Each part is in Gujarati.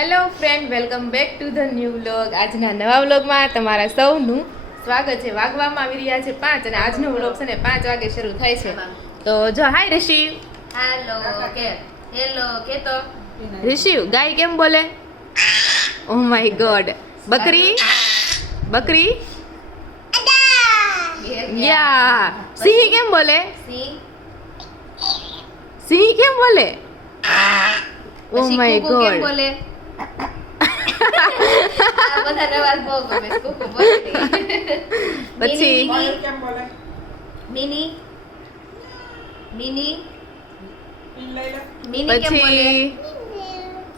Hello friend, welcome back to the new vlog. આજના નવા વ્લોગમાં તમારા સૌનું સ્વાગત છે. વાગવામાં આવી રહ્યા છે 5 અને આજનો વ્લોગ છે ને 5 વાગે શરૂ થાય છે. તો જો હાય ઋષિ. હેલો કે તો ઋષિ ગાય કેમ બોલે? Oh my God. બકરી બકરી યા. સિંહ કેમ બોલે? સિંહ કેમ બોલે? Oh my God. બોલે બધા અવાજ બહુ ગમે કુકુ બોલે. પછી મિની મિની મિની કેમ બોલે? પછી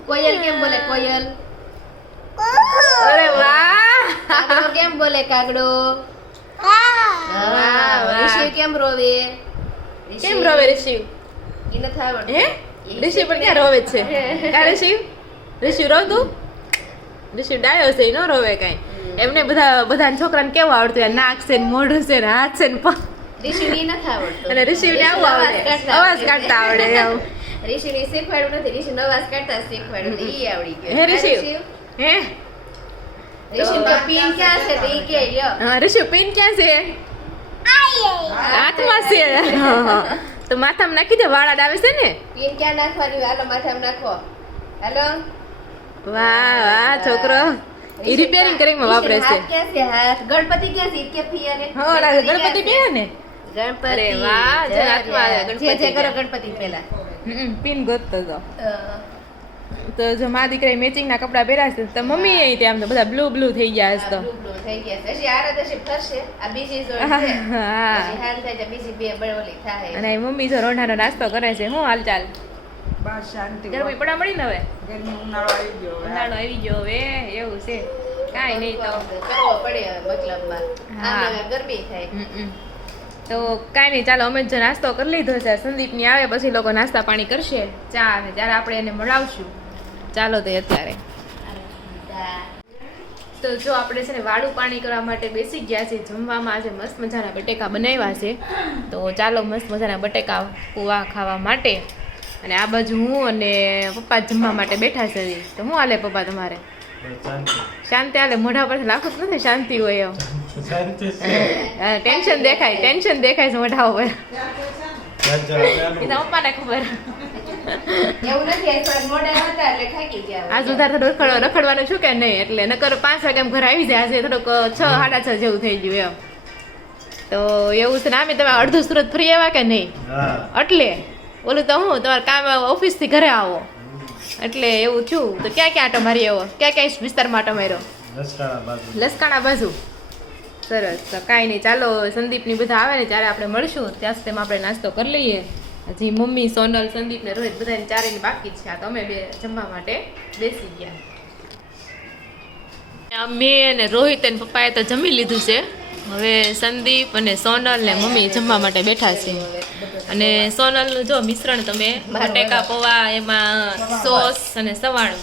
કોયલ કેમ બોલે? કોયલ. અરે વાહ. કાગડો કેમ બોલે? કાગડો. વાહ. ઋષિ કેમ રોવે? કેમ રોવે ઋષિ? ઈ નથી આવડતું. હે ઋષિ પણ ક્યાં રોવે છે? કા ઋષિ? ઋષિ રોતું? ઋષિ ડાયો છે, ઈ નો રોવે કાઈ. એમને બધા છોકરાને કેવું આવડતું? નાક છે ને મોઢું છે ને હાથ છે ને પગ. ઋષિને ઈ નથી આવડતું. અને ઋષિને આવું આવડે, અવાજ કાઢતા આવડે એવું. ઋષિને શીખવાડ્યું નથી. ઋષિને અવાજ કાઢતા શીખવાડ્યું તો ઈ આવડી ગયું. હે ઋષિ? હે ઋષિને તો પીન ક્યાં છે તો ઈ કે લ્યો. હા ઋષિ પિન ક્યાં છે? હાથમાં છે. તો માથામાં નાખી દે, વાળા ડાવે છે ને. પીન ક્યાં નાખવાની? હાલો માથામાં નાખો. હાલો. વાહ વાહ છોકરો. ઈ રિપેરિંગ કરીને વાપરે છે. હાથ ક્યાં છે? હાથ. ગણપતિ ક્યાં છે? ઈ કે ફિયાને. હા ના ગણપતિ બે ને. ગણપતિ. અરે વાહ, જો હાથમાં આવે ગણપતિ. જે કરો ગણપતિ પહેલા. પિન ગોતતો હતો. તો જો મા દીકરાએ મેચિંગ ના કપડા પહેર્યા છે. તો મમ્મી એ ત્યાં તો બધા બ્લુ બ્લુ થઈ ગયા છે. તો બ્લુ બ્લુ થઈ ગયા છે. હજી આરા દશે ફરશે. આ બીજી જોડ છે. હા હજી હાર થાય છે બીજી બે બળવલી થાય. અને મમ્મી જો રોંઢાનો નાસ્તો કરે છે. શું હાલચાલ? બસ શાંતિ. ગરમી પડા મળી ને હવે? ગરમી ઉનાળો આવી ગયો હવે. ઉનાળો આવી ગયો હવે, એવું છે. કાંઈ નહીં તો કરવો પડે હવે મતલબમાં. હા. આમ હવે ગરમી થાય. તો કાંઈ નહીં, ચાલો અમે જો નાસ્તો કરી લીધો છે. સંદીપની આવે પછી લોકો નાસ્તા પાણી કરશે, ચા ને ત્યારે આપણે એને મળાવશું. ચાલો તો અત્યારે તો જો આપણે છે ને વાળું પાણી કરવા માટે બેસી ગયા છે. જમવામાં આજે મસ્ત મજાના બટેકા બનાવ્યા છે. તો ચાલો મસ્ત મજાના બટેકા કુવા ખાવા માટે. અને આ બાજુ હું અને પપ્પા જમવા માટે બેઠા છે. તો શું હાલે પપ્પા તમારે? શાંતિ હાલે? મોઢા પરથી લાખું જ નથી શાંતિ હોય એમ. ટેન્શન દેખાય છે મોઢા ઉપર. એ તો પપ્પાને ખબર. એવું નથી આ થોડા મોડા હતા એટલે થાકી ગયા. આજ વધારે થોડું રખડવાનું છું કે નહીં, એટલે નકર 5 વાગે એમ ઘરે આવી જાય. આજે થોડુંક 6 સાડા 6 જેવું થઈ ગયું એમ. તો એવું છે ને. આમે તમે અડધું સુરત ફરી આવ્યા કે નહીં? એટલે ઓલું તો હું તમારે કામ ઓફિસ થી ઘરે આવો એટલે એવું છું. તો ક્યાં ક્યાં આટો મારી આવો? ક્યાં વિસ્તારમાં આટો માર્યો? લસકાણા બાજુ. સરસ. તો કાંઈ નહીં, ચાલો સંદીપની બધા આવે ને ત્યારે આપણે મળશું. ત્યાં સુધી આપણે નાસ્તો કરી લઈએ. હજી મમ્મી, સોનલ, સંદીપ ને રોહિત બધાને ચારેની બાકી છે. તો અમે બે જમવા માટે બેસી ગયા. મેં અને રોહિત અને પપ્પાએ તો જમી લીધું છે. હવે સંદીપ અને સોનલ ને મમ્મી જમવા માટે બેઠા છે. અને સોનલનું જો મિશ્રણ તમે બટેકા પૌવા, એમાં સોસ અને સવાણું.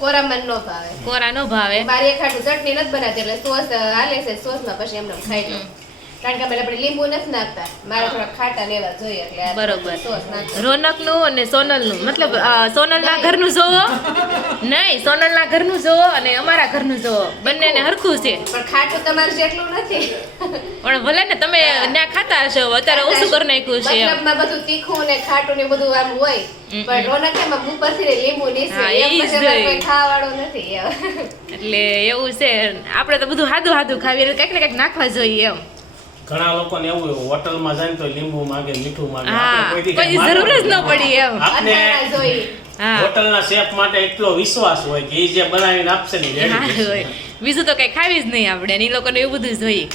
કોરામાં નો ભાવે. કોરા નો ભાવે. મારી એક ખાટું ચટણી નથી બનાવતી એટલે સોસ હાલે છે. સોસમાં પછી એમને ખાઈ લો. કારણ કે આપણે લીંબુ નથી નાખતા. મારે થોડા ખાટા લેવા જોઈએ એટલે બરોબર. સોસ નાખી. રોનકનું અને સોનલનું, મતલબ સોનલના ઘરનું જોવો નહીં, સોનલના ઘરનું જોવો અને અમારા ઘરનું જોવો, બંનેને હરખું છે. પણ ખાટું તમારું જેટલું નથી. પણ ભલે ને તમે ત્યાં ખાતા હશો, અત્યારે ઓછું કરી નાખ્યું છે એમ. મતલબમાં બધું તીખું ને ખાટું ને બધું આમ હોય. પણ રોનક એમાં ઉપરથી લીંબુ નીચે હા, એમ ઈ જ પછી હોય. કોઈ ખાવાવાળું નથી એમ. એટલે એવું છે. આપણે તો બધું હાદું ખાવીએ એટલે કંઈક ને કંઈક નાખવા જોઈએ એમ. ઘણા લોકોને એવું હોય હોટલમાં જાય ને તો લીંબુ માંગે, મીઠું માંગે. હા, આપણે કોઈથી કોઈ કાંઈ જરૂર જ ન માંગવાનું પડી એમ. આપણે અથાણા જોઈ. હા હોટલના શેફ માટે એટલો વિશ્વાસ હોય કે એ જે બનાવીને આપશે ને હા રેડી હોય. બીજું તો કઈ ખાવી જ નહીં આપણે. એ લોકોને એવું બધું જોઈએ.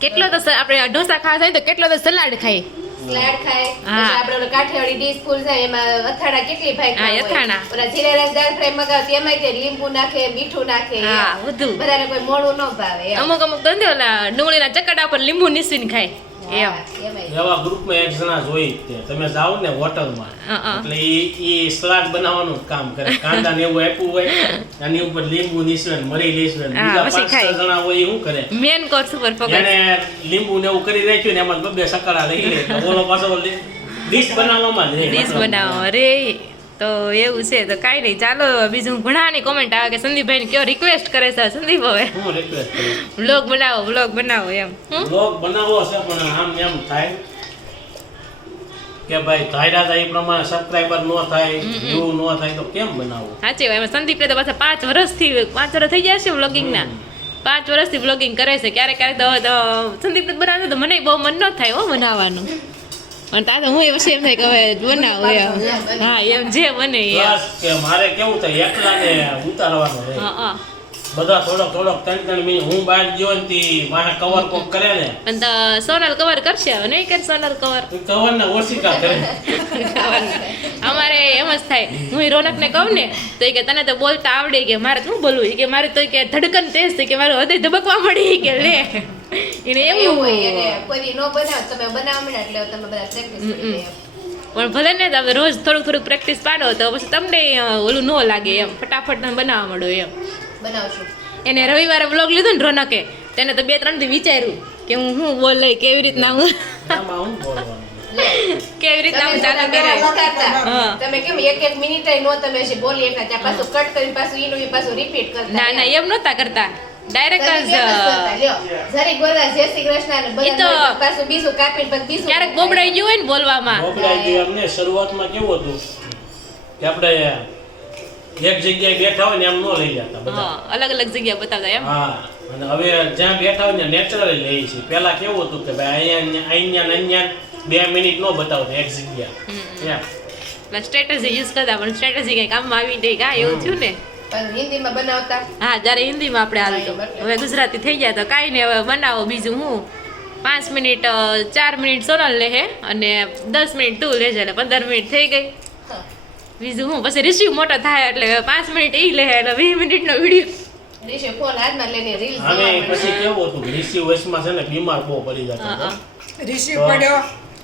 કેટલો તો આપણે ઢોસા ખાવા જાય તો કેટલો તો સલાડ ખાઈ. સલાડ ખાય. હા. પછી આપણે ઓલો કાઠિયાવાડી ડીશ ફૂલ જાય એમાં અથાણા કેટલી ભાઈ હા, અથાણા. ઓલા જીરા રાઈસ દાળ ફ્રાય મગાવતી એમાંય તે લીંબુ નાખે, મીઠું નાખે. હા બધું. બધાને કોઈ મોળું ન ભાવે એમ. અમુક તો નથી ઓલા ડુંગળીના ચકડા પર લીંબુ નીસીને ખાય એમ. હા, એમાંય. એવા ગ્રુપમાં એક જણા જોઈ જ તે. તમે જાઓ ને હોટલમાં એટલે ઈ સલાડ બનાવવાનું જ કામ કરે. કાંદા ને એવું આપ્યું હોય એની ઉપર લીંબુ નીસવે ને મરી નીસવે ને હા, બીજા પછી 5-6 ખાય. જણા હોય એ શું કરે? મેન કોર્સ ઉપર ફોકસ. એને લીંબુ ને એવું કરી રાખ્યું ને એમાં 2 સકડા લઈ લે તો ઓલો પાછો ડીશ બનાવવામાં જ રહે. ડીશ બનાવો. અરે તો એવું છે તો કાંઈ નહીં ચાલો બીજું ઘણાની કોમેન્ટ આવે કે સંદીપભાઈને કયો રિક્વેસ્ટ કરે છે સંદીપ હવે હું રિક્વેસ્ટ કરું વ્લોગ બનાવો એમ બ્લોગ બનાવવો છે પણ આમ એમ થાય કે ભાઈ ધાર્યા હતા એ પ્રમાણે સબસ્ક્રાઇબર ન થાય વ્યૂ ન થાય તો કેમ બનાવવું સાચી વાત એમાં સંદીપને તો પાછા 5 વર્ષ થઈ ગયા છે વ્લોગિંગના 5 વર્ષથી વ્લોગિંગ કરે છે ક્યારેક ક્યારેક તો સંદીપને બનાવવાનું તો મને બહુ મન ન થાય હો બનાવવાનું પણ તા તો હું એ પછી એમ થાય કે હવે બનાવું એમ હા એમ જે બને એમ પ્લસ કે મારે કેવું થાય એકલાને ઉતારવાનું રહે હા બધા થોડોક 3 મિનિટ હું બહાર ગયો ને તી મારે કવર કોક કરે ને પણ તો સોનલ કવર કરશે હવે નહીં કરે સોનલ કવર કવર ને ઓછીકા કરે અમારે એમ જ થાય હું ઈ રોનકને કહું ને તો એ કે તને તો બોલતા આવડે કે મારે શું બોલવું ઈ કે મારે તો કે ધડકન તેજ છે કે મારું હૃદય ધબકવા મળી કે લે એને એવું હોય એને કોઈ દી નો બનાવ તમે બનાવ મળે એટલે તમે બધા પ્રેક્ટિસ કરી લે પણ ભલે ને તમે રોજ થોડુંક પ્રેક્ટિસ પાડો તો પછી તમને ઓલું ન લાગે એમ ફટાફટ તમે બનાવવા માંડો એમ બનાવશું એને રવિવારે વ્લોગ લીધો ને રોનકે તેને તો 2-3 દી વિચાર્યું કે હું બોલે કેવી રીતના હું આમાં હું બોલવાનું કેવી રીતના હું ચાલુ કરે હા. તમે કેમ એક મિનિટ નો તમે જે બોલી એટલા ત્યાં પાછું કટ કરી પાછું ઈનું પાછું રિપીટ કરતા ના એમ નહોતા કરતા ડાયરેક્ટ જ જરીક બોલા જય શ્રી કૃષ્ણ અને ઈ તો બધા પાછું બીજું કાપીને પછી બીજું ક્યારેક બોબડાઈ ગયું હોય ને બોલવામાં બોબડાઈ ગયું અમને શરૂઆતમાં કેવું હતું કે આપણે એક જગ્યાએ બેઠા હોય ને એમ ન લઈ જતા બધા હા અલગ અલગ જગ્યા બતાવતા એમ હા અને હવે જ્યાં બેઠા હોય ને નેચરલી લઈએ છીએ પેલા કેવું હતું કે ભાઈ અહીંયા 2 મિનિટ નો બતાવતા એક જગ્યા એમ સ્ટ્રેટેજી યુઝ કરતા પણ સ્ટ્રેટેજી કઈ કામમાં આવી નહીં કા એવું થયું ને પણ હિન્દીમાં બનાવતા હા જ્યારે હિન્દીમાં આપણે હાલતું હવે ગુજરાતી થઈ ગયા તો કાંઈ નહીં હવે બનાવો બીજું હું 5 મિનિટ 4 મિનિટ સોનલ લે અને 10 મિનિટ તું લેજે એટલે 15 મિનિટ થઈ ગઈ હા. બીજું હું પછી રિસીવ મોટો થાય એટલે 5 મિનિટ ઈ લે એટલે 20 મિનિટનો વિડીયો રિશે ફોન હાથમાં લઈને રીલ્સ હવે પછી કેવું હતું ઋષિ વયસમાં છે ને બીમાર બહુ પડી જતા હતા. ઋષિ પડ્યો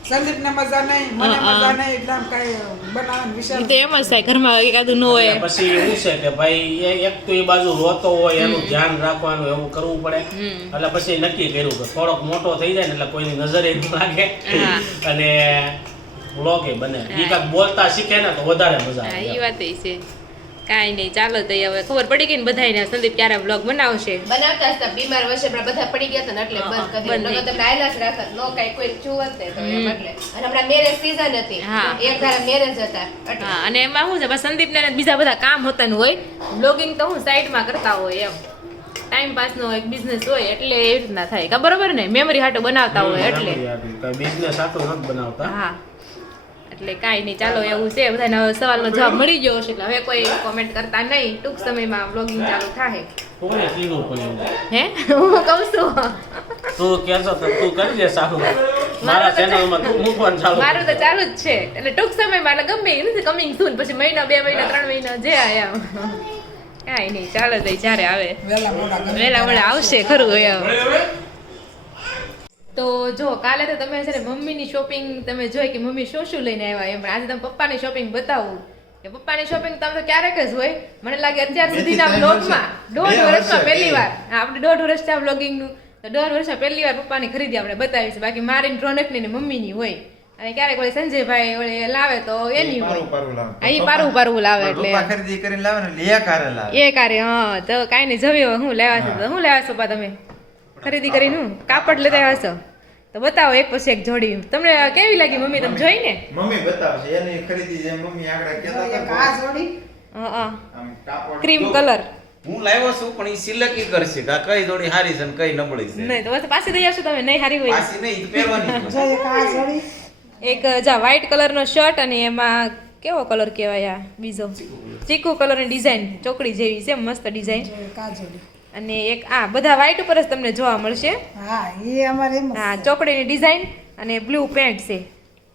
સંદીપને મજા નહીં મને મજા નહીં એટલે આમ કાંઈ બનાવવાનું વિચાર તો એમ જ થાય ઘરમાં એકાદું ન હોય એટલે પછી એવું છે કે ભાઈ એક તો એ બાજુ રોતો હોય એનું ધ્યાન રાખવાનું એવું કરવું પડે એટલે પછી નક્કી કર્યું કે થોડોક મોટો થઈ જાય ને એટલે કોઈની નજરે ન લાગે હા. અને વ્લોગે બને ઈ કાંઈક બોલતા શીખે ને તો વધારે મજા હા આવે એ વાત છે કાંઈ નહીં ચાલો તો હવે ખબર પડી ગઈ ને બધાને સંદીપ ક્યારે બ્લોગ બનાવશે બનાવતા હતા બીમાર વર્ષે પણ બધા પડી ગયા હતા ને એટલે બંધ કરી બંધ નકર તમને આયલા જ રાખત નો કાંઈ કોઈ જુવત ને તો એમ એટલે અને હમણાં મેરેજ સીઝન હતી હા. એક ધારા મેરેજ હતા એટલે હા અને એમાં શું છે બસ સંદીપને બીજા બધા કામ હોતા ને હોય બ્લોગિંગ તો હું સાઈડમાં કરતા હોય એમ ટાઈમ પાસનો એક બિઝનેસ હોય એટલે એવી રીતના થાય કા બરોબર ને મેમરી હાટો બનાવતા હોય એટલે બિઝનેસ આટલું નથી બનાવતા હા એટલે કાંઈ નહીં ચાલો એવું છે બધાને હવે સવાલનો જવાબ મળી ગયો છે એટલે હવે કોઈ કોમેન્ટ કરતા નહીં ટૂંક સમયમાં બ્લોગિંગ ચાલુ થાય કોને કીધું પણ એવું હે હું કહું છું તું કહેશો તો તું કરજે સારું મારા ચેનલમાં તું મૂકવાનું ચાલુ મારું તો ચાલુ જ છે એટલે ટૂંક સમયમાં એટલે ગમે એ નથી કમિંગ સૂન પછી મહિનો 2 મહિના 3 મહિના જે આયા કાંઈ નહીં ચાલો તો જ્યારે આવે વહેલા મોડા વહેલા વહેલા આવશે ખરું એમ તો જો કાલે તો તમે છે ને મમ્મીની શોપિંગ તમે જોઈ કે મમ્મી શું લઈને આવ્યા એમ આજે તમે પપ્પાની શોપિંગ બતાવું કે પપ્પાની શોપિંગ તમે તો ક્યારેક જ હોય મને લાગે અત્યાર સુધીના બ્લોગમાં 1.5 વર્ષમાં પહેલી વાર આપણે 1.5 વર્ષ થયા બ્લોગિંગનું તો 1.5 વર્ષમાં પહેલી વાર પપ્પાની ખરીદી આપણે બતાવી છે બાકી મારી રોનકની ને મમ્મીની હોય અને ક્યારેક ઓલી સંજયભાઈ ઓલી લાવે તો એની હોય અહીં પારું લાવે એટલે ખરીદી કરીને લાવે ને લે કારે લાવે એ કાર્ય હા તો કાંઈ નહીં જવી હોય હું લેવા છો તો હું લેવા છો પા તમે ખરીદી કરીને હું કાપડ લેતા આવ્યા છો તો બતાવો એક પછી એક જોડી તમને કેવી લાગી મમ્મી તમે જોઈ ને મમ્મી બતાવશે એની ખરીદી જે મમ્મી આગળ કહેતા એક હતા આ જોડી હા આમ કાપડ ક્રીમ કલર હું લાવ્યો છું પણ ઈ સિલેક્ટ ઈ કરશે કે આ કઈ જોડી હારી છે ને કઈ નબળી છે નહીં તો બસ પાછી દઈ આવશો તમે નહીં હારી હોય પાછી નહીં ઈ પહેરવાની જ જો એક આ જોડી એક જા વ્હાઈટ કલરનો શર્ટ અને એમાં કેવો કલર કહેવાય આ બીજો ચીકુ કલરની ડિઝાઇન ચોકડી જેવી છે મસ્ત ડિઝાઇન જો એક આ જોડી અને એક આ બધા વ્હાઈટ ઉપર જ તમને જોવા મળશે હા એ અમારે એમ જ હા છે. ચોકડીની ડિઝાઇન અને બ્લુ પેન્ટ છે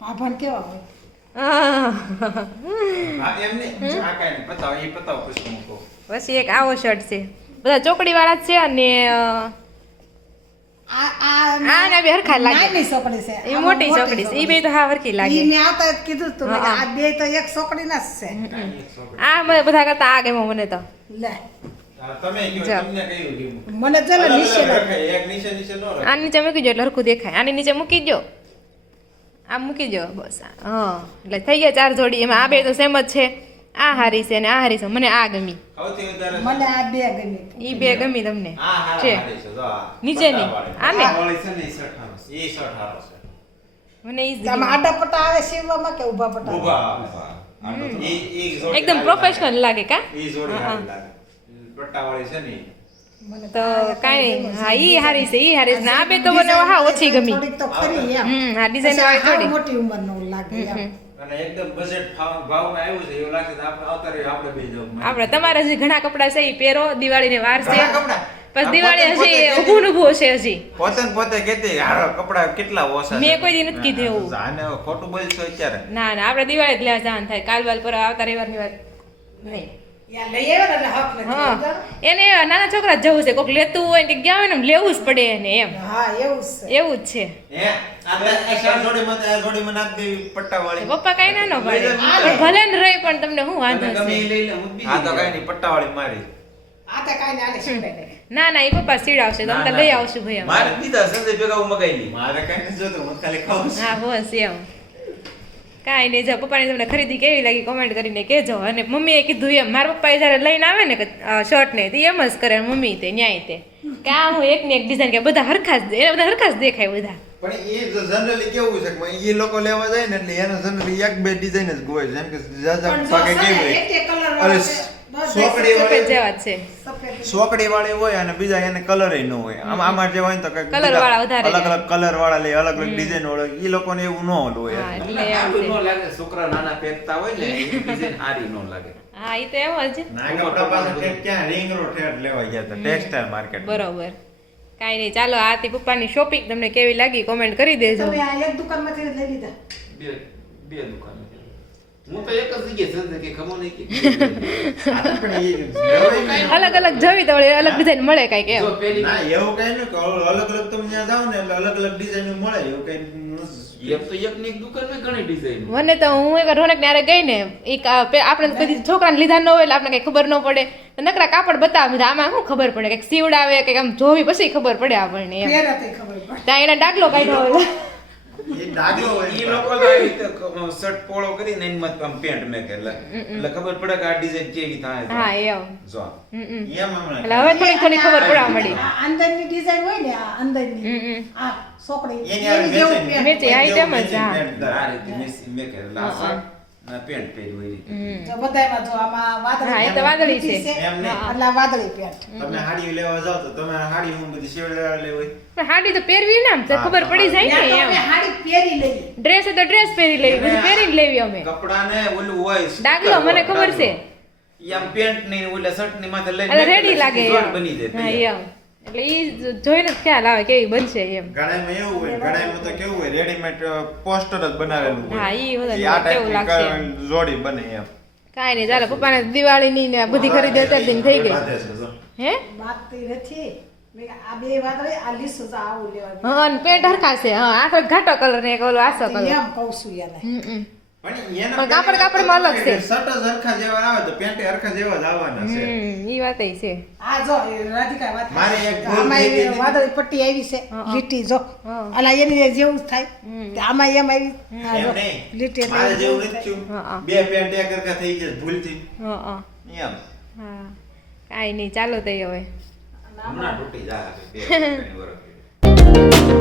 આભણ કેવા હોય આહ. હા એમને આ કાઈ નહીં બતાવો એ બતાવો પછી હું કહું પછી એક આવો શર્ટ છે બધા ચોકડી વાળા જ છે અને આ ને બે હરખા લાગે નાની છોકરી છે એ મોટી ચોકડી છે એ બે તો હા હરખી લાગે ઈને આવતા જ કીધું તું હા, હા. આ બે તો એક છોકરીના જ છે આ મને બધા કરતા આ ગમ્યો મને તો લે તમે કયો જા. તમને કયું ગયું મને જો ને નીચે લાગે. એક નીચે નીચે નો આ નીચે મૂકી દો એટલે હરખું દેખાય આની નીચે મૂકી દો આ મૂકી દો બસ હા એટલે થઈ ગયા 4 જોડી એમાં આ બે તો સેમ જ છે આ હારી છે અને આ હારી છે મને આ ગમી સૌથી વધારે મને આ બે ગમી ઈ બે ગમી તમને આ હારા છે હારી છે જો આ નીચેની આને આ વાળી છે ને ઈ શર્ટ હારો છે ઈ શર્ટ હારો છે મને ઈ જ તમે ગમી. આડા પટ્ટા આવે સીવવામાં કે ઊભા પટ્ટા આવે? ઊભા આટલો તો ઈ જોડી એકદમ હારી પ્રોફેશનલ લાગે કા લાગે. ઈ જોડી હારી લાગે પટ્ટા વાળી છે ને ઈ. મને તો કાંઈ નહીં. હા ઈ હારી છે ઈ હારી છે ને આ બે તો મને હા ઓછી ગમી થોડીક તો ખરી એમ આ ડિઝાઇન વાળી હાવ થોડી મોટી ઉંમરનું લાગે એમ. અને એકદમ બજેટ ભાવમાં આવ્યું છે એવું લાગે છે આપણે અવતારે આપણે બે જવું આપણે તમારા હજી ઘણા કપડા છે ઈ પહેરો દિવાળીને વાર છે ઘણા કપડાં. પછી આ દિવાળી પોતે હજી કહેતી. ઊભું ને ઊભું હશે હજી પોતે ને પોતે કહેતી હારો કપડા કેટલા ઓછા મેં છે. કોઈ દી નથી કીધું એવું. આને હવે ખોટું બોલશો અત્યારે ના ના આપણે દિવાળી જ લેવા જવાનું થાય કાલ બાલ પર આવતા રવિવારની વાત નહીં યા લઈ આવ્યા ને એટલે હક નથી હા સમજાણું? એને નાના છોકરા જ જવું છે કોઈક લેતું હોય ને કે ગયા હોય ને એમ લેવું જ પડે એને એમ હા એવું જ છે એવું જ છે હે આ જોડીમાં નાખ દેવી પટ્ટા વાળી પપ્પા કઈ ના નો પાડે પણ ભલે ને રહી પણ તમને શું વાંધો તને ગમે છે ઈ લઈ લે હું બીજી આ તો લઈ કઈ નહીં પટ્ટા વાળી મારી આ તો કાંઈ ના સીવડાય નહીં. ના ના એ પપ્પા સીડાવશે તો ના, અમે ના. લઈ આવશું ભાઈ અમે. મારે દીધા સંજય ભેગા હું મગાઈ લી મારે કઈ નથી જોતું હું ખાલી ખાઉં છું. હા બસ એમ કાંઈ નહીં જો પપ્પાની તમને ખરીદી કેવી લાગી કોમેન્ટ કરીને કહેજો અને મમ્મીએ કીધું એમ મારા પપ્પાએ જ્યારે લઈને આવે ને શર્ટ ને તો એમ જ કરે મમ્મી તે ન્યાય તે કે આ હું એક ને એક ડિઝાઇન કે બધા હરખા જ એને બધા હરખા જ દેખાય બધા પણ એ જનરલી કેવું છે કે એ લોકો લેવા જાય ને એટલે એને જનરલી એક બે ડિઝાઇન જ ગોય જેમ કે જાજા પણ જો ભાગે છે ને, કેવી એક colour અરે વાળો છે. બસ સોકડી સફેદ વાળી જેવા જ છે સફેદ. સોકડી વાળી હોય અને બીજા એને કલર ન હોય આમાં જે હોય ને તો કંઈક Colour બીજા વાળા વધારે અલગ લે. અલગ કલર વાળા લે અલગ અલગ ડિઝાઇન વાળા એ લોકોને એવું ન હોય હા એટલે. એટલે એમ આટલું છે. ન લાગે છોકરા નાના પહેરતા હોય ને એ ડિઝાઇન સારી ન લાગે હા એ તો એમ જ ના કપડા પાસે કંઈક ક્યાં રિંગ રોડ ઠેઠ લેવા ગયા હતા ટેક્સટાઇલ માર્કેટ બરોબર કાંઈ નહીં ચાલો આથી પપ્પાની શોપિંગ તમને કેવી લાગી કોમેન્ટ કરી દેજો તમે આ એક દુકાનમાંથી જ લઈ લીધા બે બે દુકાન હું તો એક જ જગ્યાએ સંજય કે ખમો નહીં કે પણ ઈ લેવાય નહીં. અલગ અલગ જવી તો વળી અલગ ડિઝાઇન મળે કાંઈક એમ જો પેલી ના એવું કઈ નહીં કે અલગ અલગ તમે ત્યાં જાઓ ને એટલે અલગ અલગ ડિઝાઇન મળે એવું કઈ નથી. એક તો એક ની એક દુકાનમાં ઘણી ડિઝાઇન મને તો હું એક રોનક ને ગઈ ને આપણે કદી છોકરાને લીધા ન હોય એટલે આપણે કઈ ખબર ન પડે તો નકરા કાપડ બતાવે બધા આમાં શું ખબર પડે કંઈક સીવડાવે કંઈક આમ જોવી પછી ખબર પડે આપણને એમ પહેરાતે ખબર પડે ત્યાં એના ડાકલો કાઢ્યો હોય એ ડાગલો હોય ઈ લોકો તો આવી રીતે શર્ટ પોળો કરીને એમાં આમ પેન્ટ મેકે એટલે ખબર પડે કે આ ડિઝાઇન કેવી થાય છે. હા એમ જો હમ. એમ હમણાં એટલે હવે થોડી થોડી ખબર પડવા મળી આ અંદરની ડિઝાઇન હોય ને આ અંદરની હમ. આ સોકડી એની હારે એની જેવું matching. પહેરે. વેચે, હા, ઈ તેમ જ, હા. આ રીતે મેસી મેકે એટલે આ શર્ટ ના પેન્ટ પહેર્યું એ રીતે જો બધાયમાં જો આમાં વાદળી હા, એ તો વાદળી છે. એમ નહીં. એટલે આ વાદળી પેન્ટ તમે હાડી લેવા જાવ તો તમે હાડી હું બધી શેવડાવા લેવી હોય પણ હાડી તો પહેરવી ને આમ તો ખબર પડી જાય ત્યાં ને તો અમે એમ હાડી પહેરી લઈએ ડ્રેસ તો ડ્રેસ પહેરી લેવી બધું પહેરીને લેવી અમે કપડાને ઓલું હોય ડાગલો મને ખબર છે ઈ આમ પેન્ટ ની ઓલા શર્ટ ની માથે લઈને એટલે મેકે રેડી એટલે લાગે સીધી એમ શર્ટ બની જાય હા તૈયાર. એમ એટલે ઈ જોઈને જ ખ્યાલ આવે કેવી બનશે એમ ઘણામાં એવું હોય ઘણામાં તો કેવું હોય રેડીમેડ પોસ્ટર જ બનાવેલું હોય હા, ઈ બધા ઈ આ કેવું લાગશે એમ. ટાઈપની જોડી બને એમ કાંઈ નહીં ચાલો પપ્પાને દિવાળીની ને આ બધી ખરીદી અત્યાર દિન થઈ ગઈ બાંધે છે, જો. હે બાકી નથી મેં કીધું આ બે વાદળી આ લીસું તો આવું લેવાનું હા અને પેન્ટ હરખા છે હા આ તો ઘાટો કલર ને એક ઓલો આસો કલર એમ કહું છું એને હમ. પણ એના પણ કાપડ કાપડમાં અલગ છે. શર્ટ જ હરખા જેવા આવે તો પેન્ટ હરખા જેવા જ આવવાના છે ઈ વાત છે આ જો એ રાધિકા વાત મારે એક ભૂલ આમાં થઈ ગઈ એ હતી. વાદળી પટ્ટી આવી છે લીટી જો હા. અલા એની જેવું જ થાય તે આમાં એમ આવી આ જો, એમ નહીં. લીટી એટલે મારે જેવું જેવું નથી થાય. હા, હા. થયું બે પેન્ટ એક હરખા થઈ જાય ભૂલથી હા હા એમ હા કાંઈ નહીં ચાલો તઈ હવે હમણાં તૂટી જાય બે ત્રણ વર્ષ.